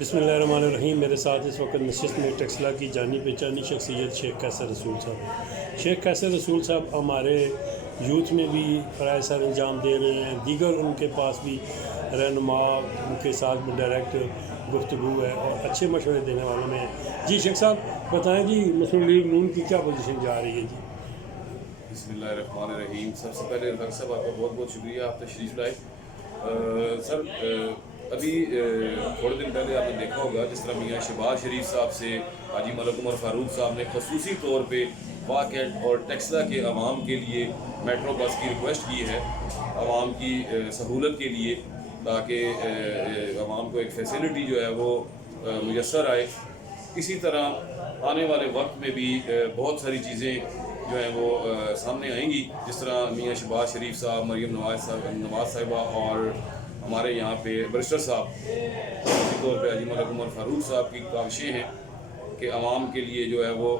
بسم اللہ الرحمن الرحیم۔ میرے ساتھ اس وقت نشست میں ٹیکسلا کی جانی پہچانی شخصیت شیخ قیصر رسول صاحب۔ شیخ قیصر رسول صاحب ہمارے یوتھ میں بھی فرائض سر انجام دے رہے ہیں، دیگر ان کے پاس بھی رہنما ان کے ساتھ بھی ڈائریکٹ گفتگو ہے اور اچھے مشورے دینے والوں میں ہیں۔ جی شیخ صاحب بتائیں جی، مسلم لیگ نون کی کیا پوزیشن جا رہی ہے؟ جی بسم اللہ الرحمن الرحیم۔ سب سے پہلے رفیق صاحب آپ کا بہت بہت شکریہ، آپ تشریف لائے۔ سر ابھی تھوڑے دن پہلے آپ نے دیکھا ہوگا جس طرح میاں شہباز شریف صاحب سے حاجی ملک عمر فاروق صاحب نے خصوصی طور پہ واقعات اور ٹیکسلا کے عوام کے لیے میٹرو بس کی ریکویسٹ کی ہے، عوام کی سہولت کے لیے، تاکہ عوام کو ایک فیسلٹی جو ہے وہ میسر آئے۔ اسی طرح آنے والے وقت میں بھی بہت ساری چیزیں جو ہیں وہ سامنے آئیں گی، جس طرح میاں شہباز شریف صاحب، مریم نواز صاحبہ اور ہمارے یہاں پہ برسٹر صاحب، خصوصی طور پہ حاجی ملک عمر فاروق صاحب کی کاوشیں ہیں کہ عوام کے لیے جو ہے وہ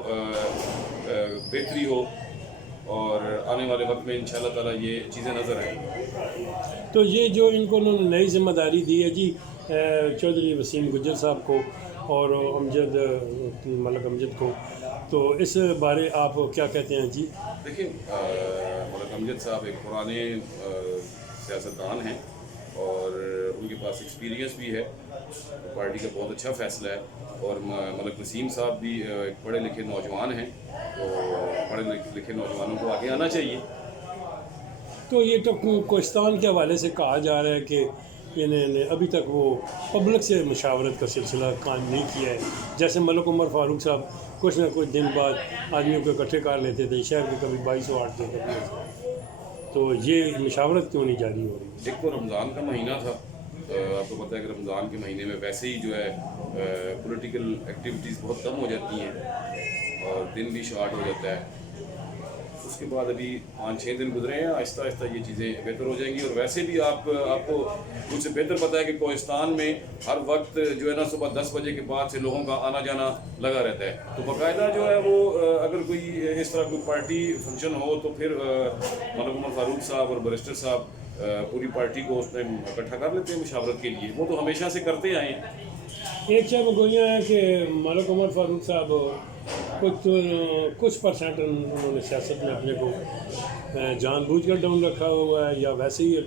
بہتری ہو، اور آنے والے وقت میں انشاءاللہ تعالیٰ یہ چیزیں نظر آئیں گی۔ تو یہ جو ان کو انہوں نے نئی ذمہ داری دی ہے جی چودھری وسیم گجر صاحب کو اور ملک امجد کو، تو اس بارے آپ کیا کہتے ہیں؟ جی دیکھیں، ملک امجد صاحب ایک پرانے سیاستدان ہیں اور ان کے پاس ایکسپیرینس بھی ہے، پارٹی کا بہت اچھا فیصلہ ہے، اور ملک وسیم صاحب بھی ایک پڑھے لکھے نوجوان ہیں، تو پڑھے لکھے نوجوانوں کو آگے آنا چاہیے۔ تو یہ تو کوہستان کے حوالے سے کہا جا رہا ہے کہ انہوں نے ابھی تک وہ پبلک سے مشاورت کا سلسلہ قائم نہیں کیا ہے، جیسے ملک عمر فاروق صاحب کچھ نہ کچھ دن بعد آدمیوں کو اکٹھے کر لیتے تھے شہر کے، کبھی 2208 کے کبھی، تو یہ مشاورت کیوں نہیں جاری ہو رہی؟ ایک تو رمضان کا مہینہ تھا، آپ کو پتہ ہے کہ رمضان کے مہینے میں ویسے ہی جو ہے پولیٹیکل ایکٹیویٹیز بہت کم ہو جاتی ہیں اور دن بھی شارٹ ہو جاتا ہے۔ اس کے بعد ابھی 5-6 دن گزرے ہیں، آہستہ آہستہ یہ چیزیں بہتر ہو جائیں گی، اور ویسے بھی آپ کو مجھ سے بہتر پتہ ہے کہ کوہستان میں ہر وقت جو ہے نا صبح 10 بجے کے بعد سے لوگوں کا آنا جانا لگا رہتا ہے، تو باقاعدہ جو ہے وہ اگر کوئی اس طرح کوئی پارٹی فنکشن ہو تو پھر ملک عمر فاروق صاحب اور برسٹر صاحب پوری پارٹی کو اس میں اکٹھا کر لیتے ہیں مشاورت کے لیے، وہ تو ہمیشہ سے کرتے آئے ہیں۔ ایک شے گوئیاں ہے کہ ملک عمر فاروق صاحب کچھ پرسنٹ انہوں نے سیاست میں اپنے کو جان بوجھ کر ڈاؤن رکھا ہوا ہے، یا ویسے ہی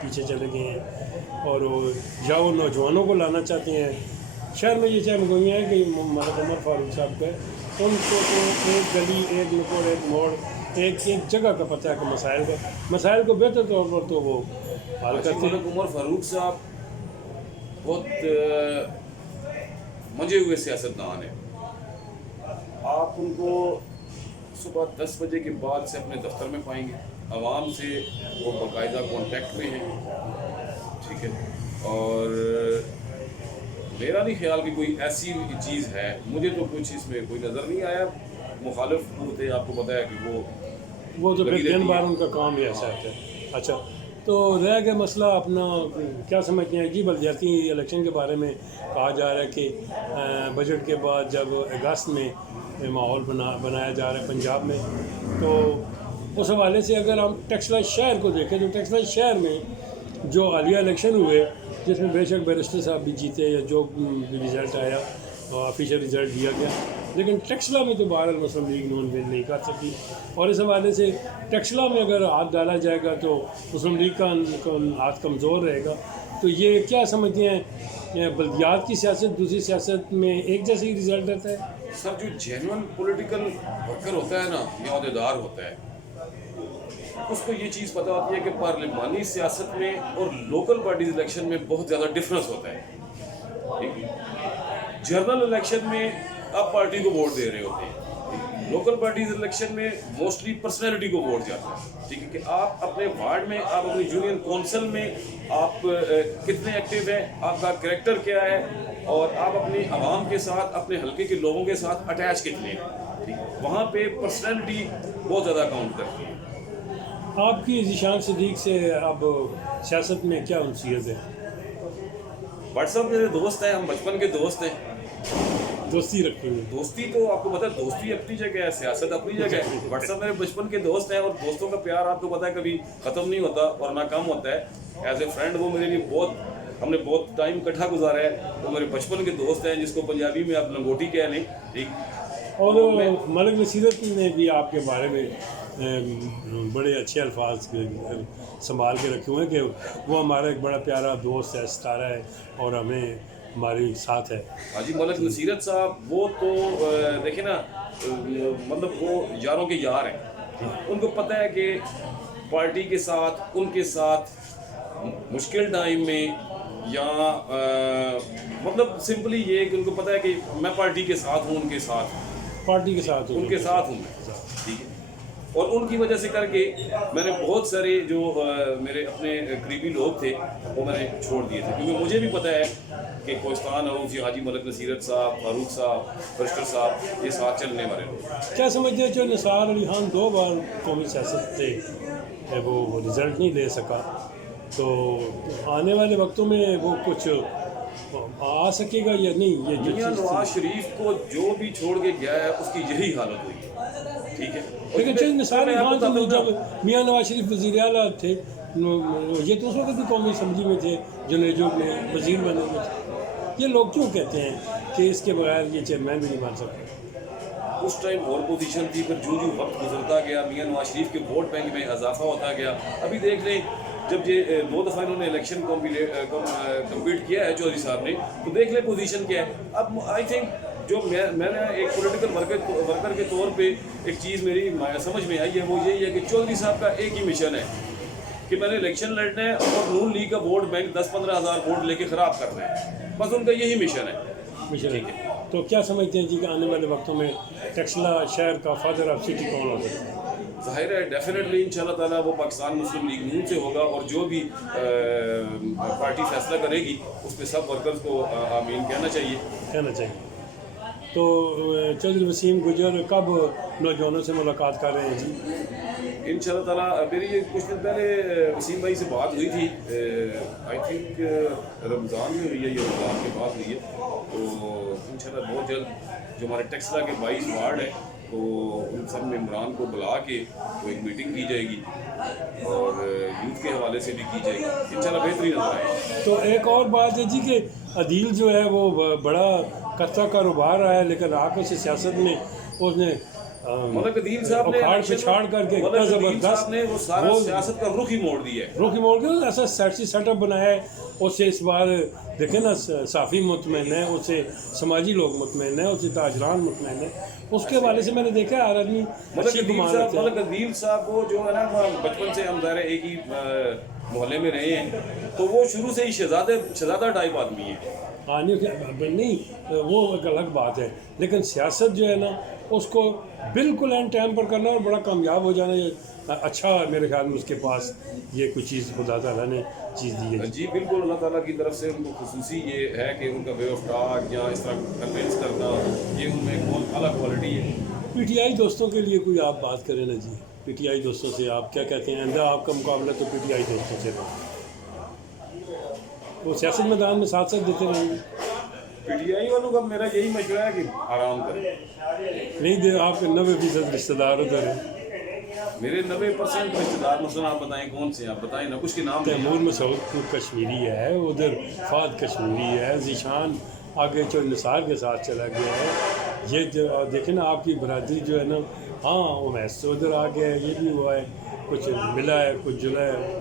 پیچھے چلے گئے ہیں، اور یا وہ نوجوانوں کو لانا چاہتے ہیں شہر میں۔ یہ چاہے گوئیاں ہیں کہ ملک عمر فاروق صاحب کا ان کو تو ایک گلی، ایک نکوڑ، ایک موڑ، ایک جگہ کا پتہ ہے کہ مسائل کو بہتر طور پر تو وہ حل کرتے ہیں۔ ملک عمر فاروق صاحب بہت منجے ہوئے سیاستدان ہیں، آپ ان کو صبح 10 بجے کے بعد سے اپنے دفتر میں پائیں گے، عوام سے وہ باقاعدہ کانٹیکٹ میں ہیں، ٹھیک ہے، اور میرا نہیں خیال کہ کوئی ایسی چیز ہے، مجھے تو کچھ اس میں کوئی نظر نہیں آیا۔ مخالف ہوتے آپ کو پتہ ہے کہ وہ تو پھر لگی دن رہتی بار ہے۔ ان کا کام ہی ایسا ہے۔ اچھا، تو رہ گیا مسئلہ اپنا کیا سمجھتے ہیں جی بلدیاتی الیکشن کے بارے میں؟ کہا جا رہا ہے کہ بجٹ کے بعد جب اگست میں ماحول بنایا جا رہا ہے پنجاب میں، تو اس حوالے سے اگر ہم ٹیکسلا شہر کو دیکھیں تو ٹیکسلا شہر میں جو حالیہ الیکشن ہوئے جس میں بے شک بیرسٹر صاحب بھی جیتے یا جو بھی رزلٹ آیا آفیشیل رزلٹ دیا گیا، لیکن ٹیکسلا میں تو بہرحال مسلم لیگ نون ون نہیں کر سکی، اور اس حوالے سے ٹیکسلا میں اگر ہاتھ ڈالا جائے گا تو مسلم لیگ کا ہاتھ کمزور رہے گا۔ تو یہ کیا سمجھتے ہیں، بلدیات کی سیاست دوسری سیاست میں ایک جیسے ہی رزلٹ رہتا ہے؟ سر، جو جینون پولیٹیکل ورکر ہوتا ہے نا یا عہدیدار ہوتا ہے، اس کو یہ چیز پتہ ہوتی ہے کہ پارلیمانی سیاست میں اور لوکل پارٹیز الیکشن میں بہت زیادہ ڈفرنس ہوتا ہے۔ جنرل الیکشن میں آپ پارٹی کو ووٹ دے رہے ہوتے ہیں، لوکل پارٹیز الیکشن میں موسٹلی پرسنالٹی کو ووٹ جاتا ہے، ٹھیک ہے، کہ آپ اپنے وارڈ میں، آپ اپنی یونین کونسل میں آپ کتنے ایکٹیو ہیں، آپ کا کریکٹر کیا ہے، اور آپ اپنی عوام کے ساتھ، اپنے حلقے کے لوگوں کے ساتھ اٹیچ کتنے ہیں، ٹھیک، وہاں پہ پرسنالٹی بہت زیادہ کاؤنٹ کرتی ہے۔ آپ کی ذیشان صدیق سے اب سیاست میں کیا انسیت ہے؟ بٹ صاحب میرے دوست ہیں، ہم بچپن کے دوست ہیں، دوستی رکھیں گے؟ دوستی تو آپ کو پتہ ہے، دوستی اپنی جگہ ہے، سیاست اپنی جگہ ہے، بٹ صاحب میرے بچپن کے دوست ہیں، اور دوستوں کا پیار آپ کو پتہ ہے کبھی ختم نہیں ہوتا اور نہ کم ہوتا ہے۔ ایز اے فرینڈ وہ میرے لیے بہت ہم نے بہت ٹائم اکٹھا گزارا ہے، وہ میرے بچپن کے دوست ہیں جس کو پنجابی میں آپ لنگوٹی کہہ لیں، ٹھیک. اور ملک نصیرت نے بھی آپ کے بارے میں بڑے اچھے الفاظ سنبھال کے رکھے ہوئے ہیں کہ وہ ہمارا ایک بڑا پیارا دوست ہے، ستارہ ہے، اور ہمیں ہماری ساتھ ہے. ہاں جی، ملک نصیرت صاحب وہ تو دیکھیں نا، مطلب وہ یاروں کے یار ہیں. ان کو پتہ ہے کہ پارٹی کے ساتھ، ان کے ساتھ مشکل ٹائم میں، یا مطلب سمپلی یہ کہ ان کو پتہ ہے کہ میں پارٹی کے ساتھ ہوں، ان کے ساتھ پارٹی کے ساتھ ان کے ساتھ ہوں میں، ٹھیک ہے. اور ان کی وجہ سے کر کے میں نے بہت سارے جو میرے اپنے قریبی لوگ تھے وہ میں نے چھوڑ دیے تھے، کیونکہ مجھے بھی پتہ ہے کہ کوہستان عروف حاجی ملک نصیرت صاحب، فاروق صاحب، فرشتر صاحب، یہ ساتھ چلنے والے لوگ. کیا سمجھتے ہیں جو نثار علی خان 2 بار قومی سیاست سے وہ رزلٹ نہیں لے سکا، تو آنے والے وقتوں میں وہ کچھ آ سکے گا یا نہیں؟ یہ جو میاں نواز شریف کو جو بھی چھوڑ کے گیا ہے اس کی یہی حالت ہوئی ہے، ٹھیک ہے. لیکن چند نثار علی خان تو جب میاں نواز شریف وزیر اعلیٰ تھے، یہ تو اس وقت بھی قومی اسمبلی میں تھے، جو میں وزیر بنے ہوئے تھے. یہ لوگ کیوں کہتے ہیں کہ اس کے بغیر یہ چیئرمین بھی نہیں بن سکتے؟ اس ٹائم اور پوزیشن تھی، پھر جو وقت گزرتا گیا میاں نواز شریف کے ووٹ بینک میں اضافہ ہوتا گیا. ابھی دیکھ لیں، جب یہ 2 دفعہ انہوں نے الیکشن کمپلیٹ کیا ہے چودھری صاحب نے، تو دیکھ لیں پوزیشن کیا ہے. اب آئی تھنک جو میں نے ایک پولیٹیکل ورکر کے طور پہ ایک چیز میری سمجھ میں آئی ہے، وہ یہی ہے کہ چودھری صاحب کا ایک ہی مشن ہے کہ میں نے الیکشن لڑنا ہے اور نون لیگ کا ووٹ بینک 10-15 ہزار ووٹ لے کے خراب کرنا ہے. بس ان کا یہی مشن ہے. ٹھیک ہے. تو کیا سمجھتے ہیں جی کہ آنے والے وقتوں میں ٹیکسلا شہر کا فادر آف سٹی کون ہو سکتا ہے؟ ظاہر ہے ڈیفینیٹلی انشاءاللہ تعالیٰ وہ پاکستان مسلم لیگ نون سے ہوگا، اور جو بھی پارٹی فیصلہ کرے گی اس پہ سب ورکرز کو آمین کہنا چاہیے. تو چودھری وسیم گجر کب نوجوانوں سے ملاقات کر رہے ہیں جی؟ انشاءاللہ تعالیٰ میری یہ کچھ دن پہلے وسیم بھائی سے بات ہوئی تھی، آئی تھنک رمضان میں ہوئی ہے یا رمضان کے بعد ہوئی ہے. تو انشاءاللہ بہت جلد جو ہمارے ٹیکسلا کے 22 وارڈ ہیں، تو ان سب ممبران کو بلا کے وہ ایک میٹنگ کی جائے گی اور یوتھ کے حوالے سے بھی کی جائے گی. انشاءاللہ بہترین نظر آئے. تو ایک اور بات ہے جی کہ عدیل جو ہے وہ بڑا کرتا کاروبار رہا ہے، لیکن آ کر سے سیاست میں اس نے ملک عدیل صاحب نے اکھاڑ پچھاڑ کر کے اتنا زبردست نے وہ سارا سیاست کا رخ ہی موڑ دیا ہے. رخ موڑ کے ایسا سیاسی سیٹ اپ بنایا ہے. اس سے اس بار دیکھیں نا صافی مطمئن ہے، اس سے سماجی لوگ مطمئن ہیں، اس سے تاجران مطمئن ہیں. اس کے حوالے سے میں نے دیکھا ہے ہر آدمی ملک عدیل صاحب کو جو ہے نا بچپن سے ہم ظاہر ایک ہی محلے میں رہے ہیں، تو وہ شروع سے ہی شہزادہ ٹائپ آدمی ہے. ہاں نہیں، وہ ایک الگ بات ہے، لیکن سیاست جو ہے نا اس کو بالکل اینڈ ٹائم پر کرنا اور بڑا کامیاب ہو جانا، اچھا میرے خیال میں اس کے پاس یہ کوئی چیز خدا تعالیٰ نے چیز دی ہے. جی بالکل، اللہ تعالیٰ کی طرف سے ان کو خصوصی یہ ہے کہ ان کا وے آف ٹاک یا اس طرح کنوینس کرنا، یہ ان میں ایک بہت اعلیٰ کوالٹی ہے. پی ٹی آئی دوستوں کے لیے کوئی آپ بات کریں نا جی، پی ٹی آئی دوستوں سے آپ کیا کہتے ہیں؟ آئندہ آپ کا مقابلہ تو پی ٹی آئی دوستوں سے تھا، وہ سیاسی میدان میں ساتھ دیتے رہیں گے. پی ٹی آئی والوں کا میرا یہی مشورہ ہے کہ آرام کریں. نہیں دے، آپ کے 90% رشتہ دار ادھر ہیں. میرے 90% رشتہ دار مثلاً آپ بتائیں کون سے ہیں؟ آپ بتائیں نا کچھ کے نام. تیمور مسعود کشمیری ہے، ادھر فہد کشمیری ہے، ذیشان آگے جو نثار کے ساتھ چلا گیا ہے. یہ جو دیکھیں نا آپ کی برادری جو ہے نا، ہاں امیس سے ادھر آ گیا ہے، یہ بھی ہوا ہے، کچھ ملا ہے، کچھ جلا ہے.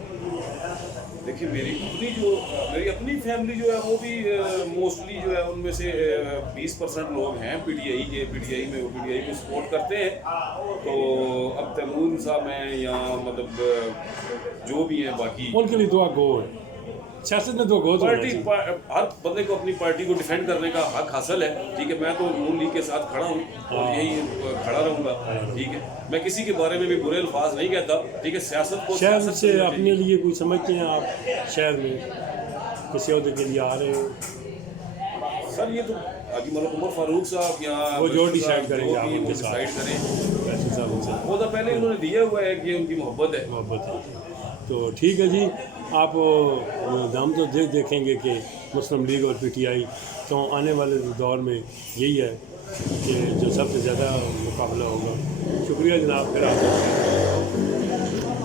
دیکھیے میری اپنی فیملی جو ہے وہ بھی موسٹلی جو ہے ان میں سے 20% لوگ ہیں پی ٹی آئی کے، پی ٹی آئی میں وہ پی ٹی آئی کو سپورٹ کرتے ہیں. تو اب تیمور صاحب ہیں یا مطلب جو بھی ہیں باقی، ان کے لیے دعا گو ہے. سیاست میں 2 گو پارٹی، ہر بندے کو اپنی پارٹی کو ڈیفینڈ کرنے کا حق حاصل ہے. ٹھیک ہے، میں تو نون لیگ کے ساتھ کھڑا ہوں اور یہی کھڑا رہوں گا. ٹھیک ہے، میں کسی کے بارے میں بھی برے الفاظ نہیں کہتا. ٹھیک ہے، سیاست کو شہر سے اپنے لیے کوئی سمجھتے ہیں آپ؟ شہر میں کسی عہدے کے لیے آ رہے ہو سر؟ یہ تو حاجی ملک عمر فاروق صاحب یا وہ جو ڈیسائیڈ کریں گے، آپ وہ ڈیسائیڈ کریں. ویسے صاحب وہ تو پہلے انہوں نے دیا ہوا ہے کہ ان کی محبت ہے. تو ٹھیک ہے جی. آپ ہم تو دیکھیں گے کہ مسلم لیگ اور پی ٹی آئی تو آنے والے دور میں یہی ہے کہ جو سب سے زیادہ مقابلہ ہوگا. شکریہ جناب، پھر آپ